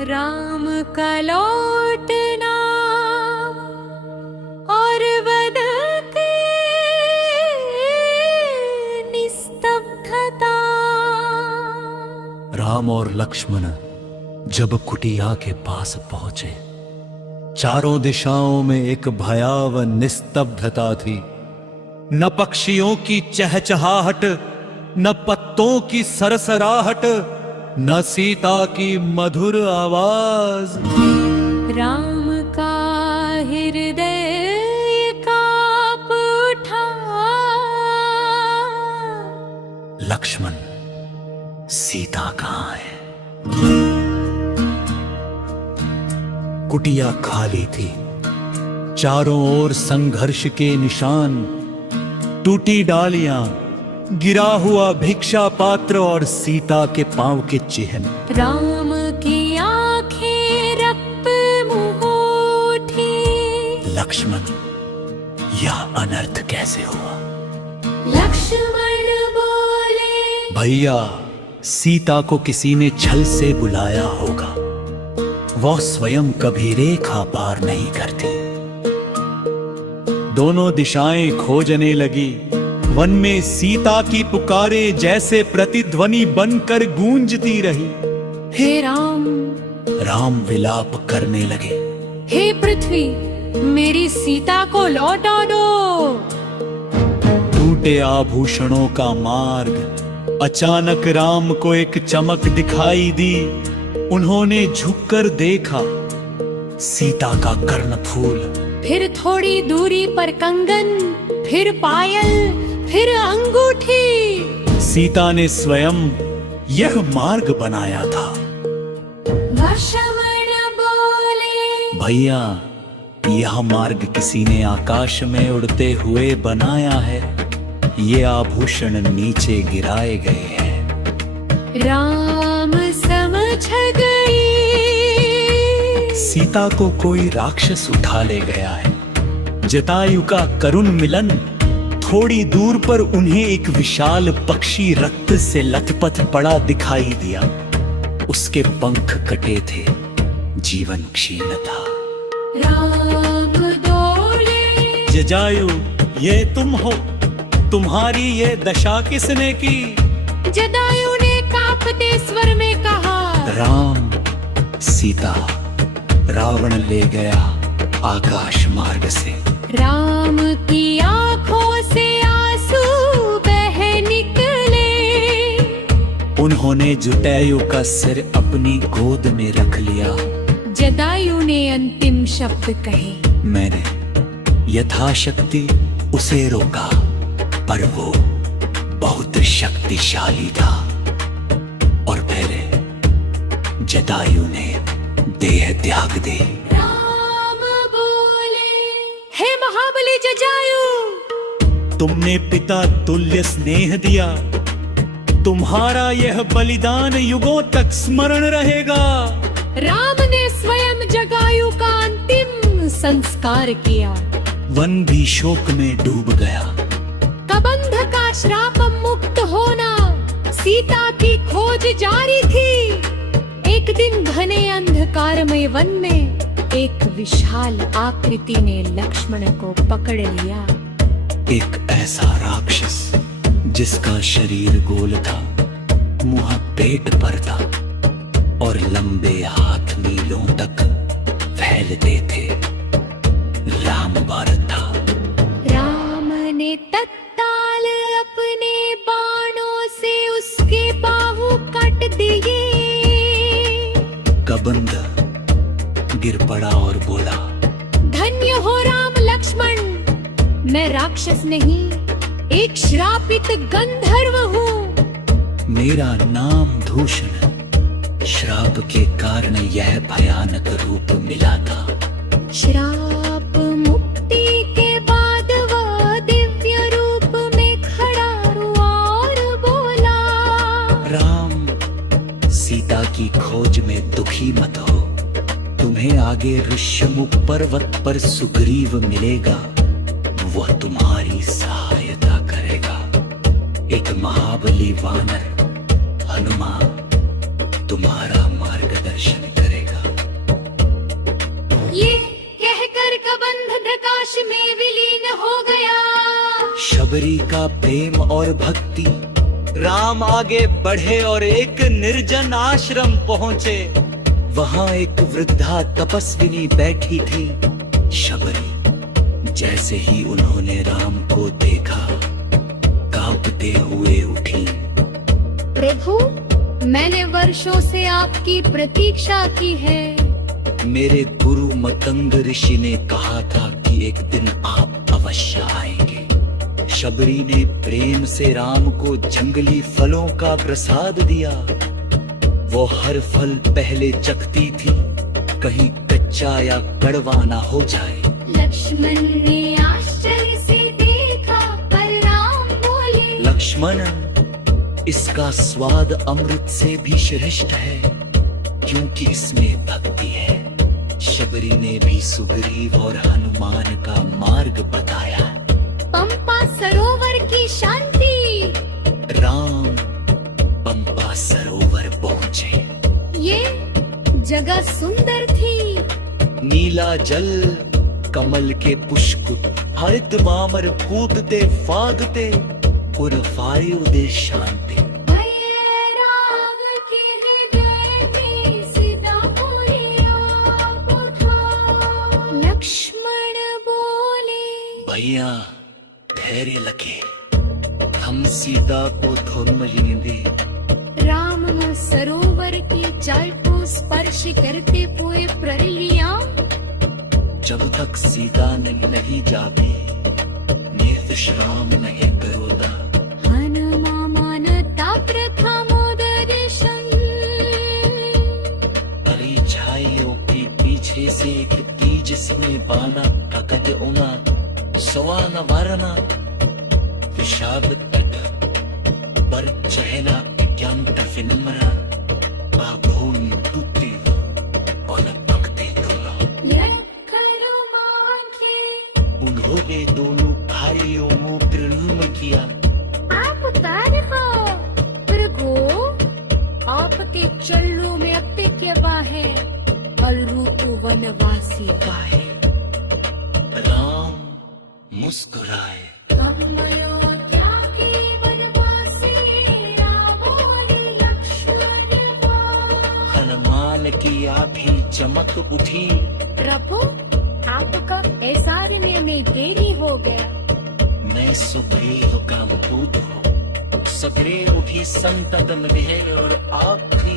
राम का लौटना और वन की निस्तब्धता। राम और लक्ष्मण जब कुटिया के पास पहुंचे, चारों दिशाओं में एक भयावह निस्तब्धता थी। न पक्षियों की चहचहाहट, न पत्तों की सरसराहट, न सीता की मधुर आवाज। राम का हृदय कांप उठा। लक्ष्मण, सीता कहाँ है? कुटिया खाली थी, चारों ओर संघर्ष के निशान, टूटी डालियां, गिरा हुआ भिक्षा पात्र और सीता के पांव के चिन्ह। राम की आंखें रक्त मुंह उठी। लक्ष्मण, यह अनर्थ कैसे हुआ? लक्ष्मण बोले, भैया, सीता को किसी ने छल से बुलाया होगा। वह स्वयं कभी रेखा पार नहीं करती। दोनों दिशाएं खोजने लगी। वन में सीता की पुकारें जैसे प्रतिध्वनि बनकर गूंजती रही। हे राम। राम विलाप करने लगे। हे पृथ्वी, मेरी सीता को लौटा दो। टूटे आभूषणों का मार्ग। अचानक राम को एक चमक दिखाई दी। उन्होंने झुककर देखा, सीता का कर्णफूल। फिर थोड़ी दूरी पर कंगन, फिर पायल, फिर अंगूठी। सीता ने स्वयं यह मार्ग बनाया था। लक्ष्मण बोले, भैया, यह मार्ग किसी ने आकाश में उड़ते हुए बनाया है। ये आभूषण नीचे गिराए गए हैं। राम समझ गई, सीता को कोई राक्षस उठा ले गया है। जटायु का करुण मिलन। थोड़ी दूर पर उन्हें एक विशाल पक्षी रक्त से लथपथ पड़ा दिखाई दिया। उसके पंख कटे थे, जीवन क्षीण था। राम दौड़े, जटायु, ये तुम हो? तुम्हारी ये दशा किसने की? जटायु ने कांपते स्वर में कहा। राम, सीता रावण ले गया आकाश मार्ग से। राम की आंखों से आंसू बह निकले। उन्होंने जटायु का सिर अपनी गोद में रख लिया। जटायु ने अंतिम शब्द कहे। मैंने यथाशक्ति उसे रोका, पर वो बहुत शक्तिशाली था। और फिर जटायु ने देह त्याग दी। राम बोले, हे महाबली जटायु, तुमने पिता तुल्य स्नेह दिया। तुम्हारा यह बलिदान युगों तक स्मरण रहेगा। राम ने स्वयं जटायु का अंतिम संस्कार किया। वन भी शोक में डूब गया। कबंध का श्राप मुक्त होना, सीता की खोज जारी थी। एक दिन घने अंधकारमय वन में एक विशाल आकृति ने लक्ष्मण को पकड़ लिया। एक ऐसा राक्षस जिसका शरीर गोल था, मुंह पेट पर था और लंबे हाथ मीलों तक फैलते थे। रामबाण था। राम ने तत्काल अपने बाणों से उसके बाहु काट दिए। कबंध गिर पड़ा और बोला, धन्य हो राम लक्ष्मण, मैं राक्षस नहीं, एक श्रापित गंधर्व हूँ। मेरा नाम दूषण। श्राप के कारण यह भयानक रूप मिला था। श्राप मुक्ति के बाद वह दिव्य रूप में खड़ा हुआ और बोला, राम, सीता की खोज में दुखी मत हो। तुम्हें आगे ऋष्यमुख पर्वत पर सुग्रीव मिलेगा। वह तुम्हारी सहायता करेगा। एक महाबली वानर हनुमान तुम्हारा मार्गदर्शन करेगा। शबरी का प्रेम और भक्ति। राम आगे बढ़े और एक निर्जन आश्रम पहुंचे। वहां एक वृद्धा तपस्विनी बैठी थी। शबरी जैसे ही उन्होंने राम को देखा, कांपते हुए उठी। प्रभु, मैंने वर्षों से आपकी प्रतीक्षा की है। मेरे गुरु मतंग ऋषि ने कहा था कि एक दिन आप अवश्य आएंगे। शबरी ने प्रेम से राम को जंगली फलों का प्रसाद दिया। वो हर फल पहले चखती थी, कहीं कच्चा या कड़वा ना हो जाए। लक्ष्मण ने आश्चर्य से देखा, पर राम बोले, लक्ष्मण, इसका स्वाद अमृत से भी श्रेष्ठ है, क्योंकि इसमें भक्ति है। शबरी ने भी सुग्रीव और हनुमान का मार्ग बताया। पंपा सरोवर की शांति। राम पंपा सरोवर पहुंचे। ये जगह सुंदर थी। नीला जल, कमल के पुष्प, हरित मामर कूदते फागते, और वायु दे शांति। लक्ष्मण बोले, भैया धैर्य लगे, हम सीता को धर्म जीने दे। राम सरोवर के जल को स्पर्श करते हुए प्रलिया। जब तक सीता नहीं जाती, निर्विश्राम नहीं करोदा। हनुमान प्रथमोदर्शन। हरी छाइयों के पीछे से एक तीज में बाना अकत उना सवान वरना विषाद तट पर चहना ज्ञान फिल्मरा बाबोनी तुते और भक्ति दोला। उन्होंने दोनों भाइयों को प्रणाम किया। आप उतार हो प्रभु, आपके चल्लू में अत्ते के बाहे अलरूप वनवासी बाहे। राम मुस्कुराए। हनुमान की आंखें चमक उठी। प्रभु, आपका ऐसारने में देरी हो गया। मैं सुग्रीव का पुत्र हूँ। सुग्रीव भी संतत में है और आप भी